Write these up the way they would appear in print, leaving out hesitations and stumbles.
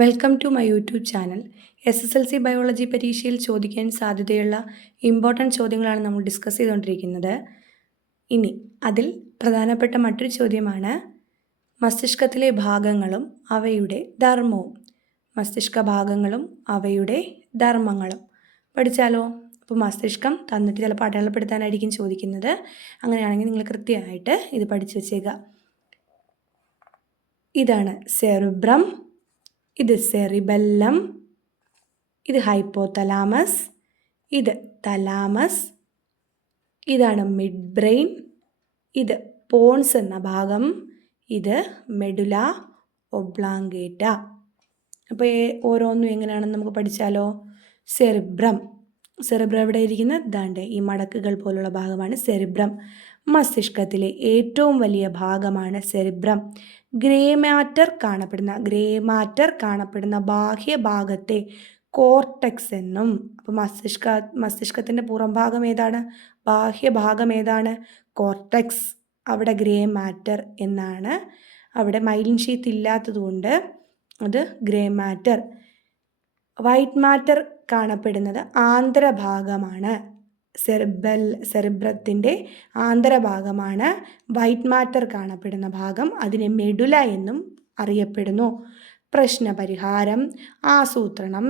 Welcome to my YouTube channel. SSLC biology പരീക്ഷയിൽ ചോദിക്കാൻ സാധ്യതയുള്ള ഇമ്പോർട്ടൻറ്റ് ചോദ്യങ്ങളാണ് നമ്മൾ ഡിസ്കസ് ചെയ്തുകൊണ്ടിരിക്കുന്നത്. ഇനി അതിൽ പ്രധാനപ്പെട്ട മറ്റൊരു ചോദ്യമാണ് മസ്തിഷ്കത്തിലെ ഭാഗങ്ങളും അവയുടെ ധർമ്മവും. മസ്തിഷ്ക ഭാഗങ്ങളും അവയുടെ ധർമ്മങ്ങളും പഠിച്ചാലോ? അപ്പോൾ മസ്തിഷ്കം തന്നിട്ട് ചിലപ്പോൾ അടയാളപ്പെടുത്താനായിരിക്കും ചോദിക്കുന്നത്. അങ്ങനെയാണെങ്കിൽ നിങ്ങൾ കൃത്യമായിട്ട് ഇത് പഠിച്ചു വെച്ചേക്കുക. ഇതാണ് സെറിബ്രം, ഇത് സെറിബെല്ലം, ഇത് ഹൈപ്പോതലാമസ്, ഇത് തലാമസ്, ഇതാണ് മിഡ് ബ്രെയിൻ, ഇത് പോൺസ് എന്ന ഭാഗം, ഇത് മെഡുല ഒബ്ലാങ്കേറ്റ. അപ്പോൾ ഓരോന്നും എങ്ങനെയാണെന്ന് നമുക്ക് പഠിച്ചാലോ? സെറിബ്രം എവിടെ ഇരിക്കുന്നത്? ദാണ്ടെ ഈ മടക്കുകൾ പോലുള്ള ഭാഗമാണ് സെറിബ്രം. മസ്തിഷ്കത്തിലെ ഏറ്റവും വലിയ ഭാഗമാണ് സെറിബ്രം. ഗ്രേ മാറ്റർ കാണപ്പെടുന്ന ബാഹ്യ ഭാഗത്തെ കോർട്ടെക്സ് എന്നും. അപ്പോൾ മസ്തിഷ്കത്തിൻ്റെ പുറം ഭാഗം ഏതാണ്? ബാഹ്യഭാഗം ഏതാണ്? കോർട്ടെക്സ്. അവിടെ ഗ്രേ മാറ്റർ എന്നാണ്. അവിടെ മൈലിൻ ഷീത്ത് ഇല്ലാത്തതുകൊണ്ട് അത് ഗ്രേ മാറ്റർ. വൈറ്റ് മാറ്റർ കാണപ്പെടുന്നത് ആന്തരഭാഗമാണ്. സെറിബ്രത്തിൻ്റെ ആന്തരഭാഗമാണ് വൈറ്റ് മാറ്റർ കാണപ്പെടുന്ന ഭാഗം. അതിനെ മെഡുല എന്നും അറിയപ്പെടുന്നു. പ്രശ്നപരിഹാരം, ആസൂത്രണം,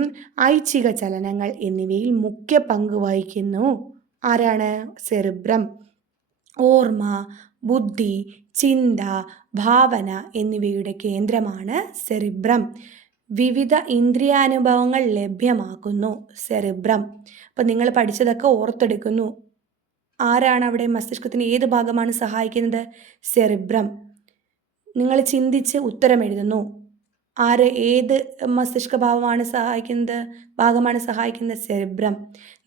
ഐച്ഛിക ചലനങ്ങൾ എന്നിവയിൽ മുഖ്യ പങ്ക് വഹിക്കുന്നു. ആരാണ്? സെറിബ്രം. ഓർമ്മ, ബുദ്ധി, ചിന്ത, ഭാവന എന്നിവയുടെ കേന്ദ്രമാണ് സെറിബ്രം. വിവിധ ഇന്ദ്രിയാനുഭവങ്ങൾ ലഭ്യമാക്കുന്നു സെറിബ്രം. അപ്പം നിങ്ങൾ പഠിച്ചതൊക്കെ ഓർത്തെടുക്കുന്നു. ആരാണ് അവിടെ? മസ്തിഷ്കത്തിന് ഏത് ഭാഗമാണ് സഹായിക്കുന്നത്? സെറിബ്രം. നിങ്ങൾ ചിന്തിച്ച് ഉത്തരം എഴുതുന്നു. ഏത് മസ്തിഷ്ക ഭാഗമാണ് സഹായിക്കുന്നത്? സെറിബ്രം.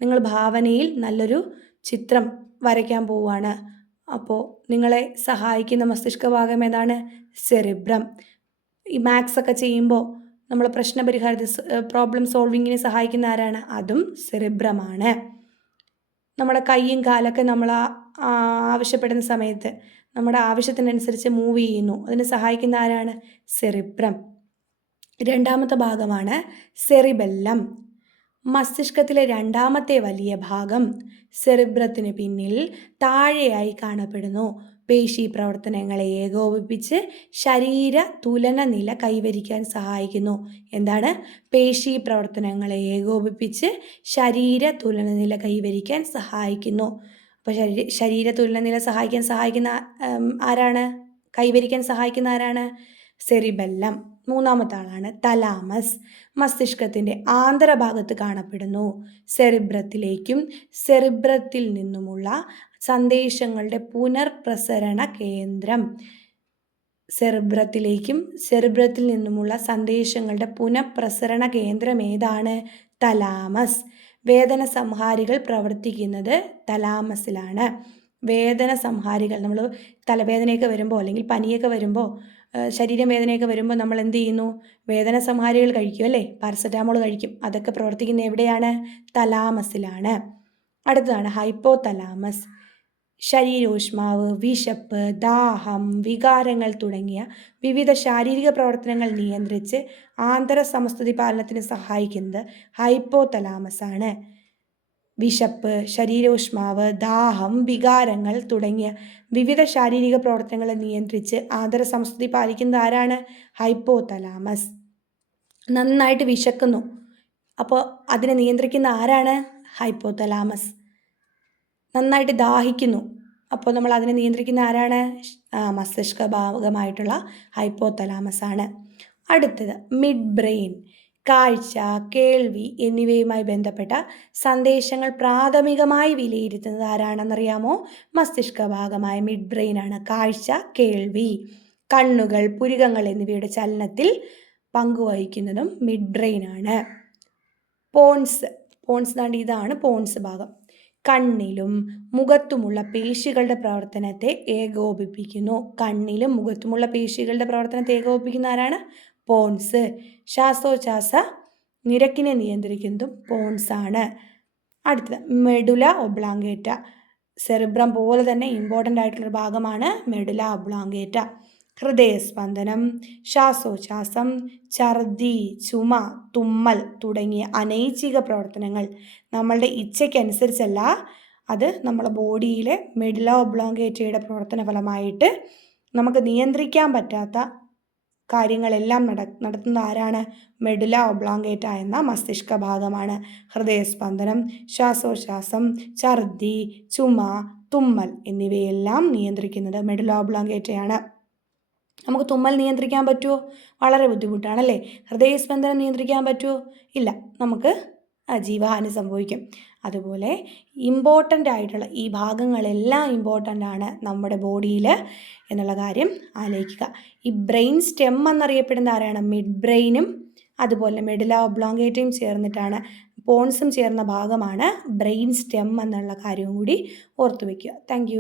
നിങ്ങൾ ഭാവനയിൽ നല്ലൊരു ചിത്രം വരയ്ക്കാൻ പോവുകയാണ്. അപ്പോൾ നിങ്ങളെ സഹായിക്കുന്ന മസ്തിഷ്ക ഭാഗം ഏതാണ്? സെറിബ്രം. ഈ മാത്സ് ഒക്കെ ചെയ്യുമ്പോൾ നമ്മൾ പ്രോബ്ലം സോൾവിങ്ങിന് സഹായിക്കുന്ന ആരാണ്? അതും സെറിബ്രമാണ്. നമ്മുടെ കൈയും കാലൊക്കെ നമ്മൾ ആവശ്യപ്പെടുന്ന സമയത്ത് നമ്മുടെ ആവശ്യത്തിനനുസരിച്ച് മൂവ് ചെയ്യുന്നു. അതിന് സഹായിക്കുന്ന ആരാണ്? സെറിബ്രം. രണ്ടാമത്തെ ഭാഗമാണ് സെറിബെല്ലം. മസ്തിഷ്കത്തിലെ രണ്ടാമത്തെ വലിയ ഭാഗം സെറിബ്രത്തിന് പിന്നിൽ താഴെയായി കാണപ്പെടുന്നു. പേശി പ്രവർത്തനങ്ങളെ ഏകോപിപ്പിച്ച് ശരീര തുലന നില കൈവരിക്കാൻ സഹായിക്കുന്നു. എന്താണ്? പേശി പ്രവർത്തനങ്ങളെ ഏകോപിപ്പിച്ച് ശരീര തുലന നില കൈവരിക്കാൻ സഹായിക്കുന്നു. അപ്പോൾ ശരീര തുലന നില കൈവരിക്കാൻ സഹായിക്കുന്ന ആരാണ്? സെറിബെല്ലം. മൂന്നാമത്തെ ആളാണ് തലാമസ്. മസ്തിഷ്കത്തിൻ്റെ ആന്തരഭാഗത്ത് കാണപ്പെടുന്നു. സെറിബ്രത്തിൽ നിന്നുമുള്ള സന്ദേശങ്ങളുടെ പുനർപ്രസരണ കേന്ദ്രം. സെറിബ്രത്തിൽ നിന്നുമുള്ള സന്ദേശങ്ങളുടെ പുനഃപ്രസരണ കേന്ദ്രം ഏതാണ്? തലാമസ്. വേദന സംഹാരികൾ പ്രവർത്തിക്കുന്നത് തലാമസിലാണ്. വേദന സംഹാരികൾ, നമ്മൾ തലവേദനയൊക്കെ വരുമ്പോൾ അല്ലെങ്കിൽ പനിയൊക്കെ വരുമ്പോൾ ശരീരം വേദനയൊക്കെ വരുമ്പോൾ നമ്മൾ എന്ത് ചെയ്യുന്നു? വേദന സംഹാരികൾ കഴിക്കും അല്ലേ? പാരസെറ്റാമോൾ കഴിക്കും. അതൊക്കെ പ്രവർത്തിക്കുന്ന എവിടെയാണ്? തലാമസിലാണ്. അടുത്തതാണ് ഹൈപ്പോതലാമസ്. ശരീരോഷ്മാവ്, വിശപ്പ്, ദാഹം, വികാരങ്ങൾ തുടങ്ങിയ വിവിധ ശാരീരിക പ്രവർത്തനങ്ങൾ നിയന്ത്രിച്ച് ആന്തര സമസ്ഥിതി പാലനത്തിന് സഹായിക്കുന്നത് ഹൈപ്പോതലാമസ് ആണ്. വിശപ്പ്, ശരീരോഷ്മാവ്, ദാഹം, വികാരങ്ങൾ തുടങ്ങിയ വിവിധ ശാരീരിക പ്രവർത്തനങ്ങളെ നിയന്ത്രിച്ച് ആന്തര സമസ്ഥിതി പാലിക്കുന്നത് ആരാണ്? ഹൈപ്പോതലാമസ്. നന്നായിട്ട് വിശക്കുന്നു, അപ്പോൾ അതിനെ നിയന്ത്രിക്കുന്ന ആരാണ്? ഹൈപ്പോതലാമസ്. നന്നായിട്ട് ദാഹിക്കുന്നു, അപ്പോൾ നമ്മൾ അതിനെ നിയന്ത്രിക്കുന്ന ആരാണ്? മസ്തിഷ്ക ഭാഗമായിട്ടുള്ള ഹൈപ്പോതലാമസ് ആണ്. അടുത്തത് മിഡ് ബ്രെയിൻ. കാഴ്ച, കേൾവി എന്നിവയുമായി ബന്ധപ്പെട്ട സന്ദേശങ്ങൾ പ്രാഥമികമായി വിലയിരുത്തുന്നത് ആരാണെന്നറിയാമോ? മസ്തിഷ്ക ഭാഗമായ മിഡ് ബ്രെയിൻ ആണ്. കാഴ്ച, കേൾവി, കണ്ണുകൾ, പുരികങ്ങൾ എന്നിവയുടെ ചലനത്തിൽ പങ്കുവഹിക്കുന്നതും മിഡ് ബ്രെയിൻ ആണ്. പോൺസ് ഇതാണ് പോൺസ് ഭാഗം. കണ്ണിലും മുഖത്തുമുള്ള പേശികളുടെ പ്രവർത്തനത്തെ ഏകോപിപ്പിക്കുന്നു. ഏകോപിപ്പിക്കുന്ന ആരാണ്? പോൺസ്. ശ്വാസോച്ഛ്വാസ നിരക്കിനെ നിയന്ത്രിക്കുന്നതും പോൺസ് ആണ്. അടുത്തത് മെഡുല ഒബ്ലാങ്കേറ്റ. സെറിബ്രം പോലെ തന്നെ ഇമ്പോർട്ടൻ്റ് ആയിട്ടുള്ളൊരു ഭാഗമാണ് മെഡുല ഒബ്ലാങ്കേറ്റ. ഹൃദയസ്പന്ദനം, ശ്വാസോച്ഛ്വാസം, ഛർദി, ചുമ, തുമ്മൽ തുടങ്ങിയ അനൈച്ഛിക പ്രവർത്തനങ്ങൾ നമ്മളുടെ ഇച്ഛയ്ക്കനുസരിച്ചല്ല, അത് നമ്മുടെ ബോഡിയിലെ മെഡുല ഒബ്ലോങ്കേറ്റയുടെ പ്രവർത്തന ഫലമായിട്ട് നമുക്ക് നിയന്ത്രിക്കാൻ പറ്റാത്ത കാര്യങ്ങളെല്ലാം നടത്തുന്ന ആരാണ്? മെഡുല ഒബ്ലോങ്കേറ്റ എന്ന മസ്തിഷ്ക ഭാഗമാണ്. ഹൃദയസ്പന്ദനം, ശ്വാസോച്ഛ്വാസം, ഛർദി, ചുമ, തുമ്മൽ എന്നിവയെല്ലാം നിയന്ത്രിക്കുന്നത് മെഡുല ഒബ്ലോങ്കേറ്റയാണ്. നമുക്ക് തുമ്മൽ നിയന്ത്രിക്കാൻ പറ്റുമോ? വളരെ ബുദ്ധിമുട്ടാണല്ലേ. ഹൃദയസ്പന്ദനം നിയന്ത്രിക്കാൻ പറ്റുമോ? ഇല്ല, നമുക്ക് ജീവഹാനി സംഭവിക്കും. അതുപോലെ ഇമ്പോർട്ടൻ്റ് ആയിട്ടുള്ള ഈ ഭാഗങ്ങളെല്ലാം ഇമ്പോർട്ടൻ്റ് ആണ് നമ്മുടെ ബോഡിയിൽ എന്നുള്ള കാര്യം ആലോചിക്കുക. ഈ ബ്രെയിൻ സ്റ്റെം എന്നറിയപ്പെടുന്ന ആരാണ്? മിഡ് ബ്രെയിനും അതുപോലെ മെഡുല ഒബ്ലോങ്കേറ്റയും ചേർന്നിട്ടാണ്, പോൺസും ചേർന്ന ഭാഗമാണ് ബ്രെയിൻ സ്റ്റെം എന്നുള്ള കാര്യവും കൂടി ഓർത്തു വയ്ക്കുക. താങ്ക്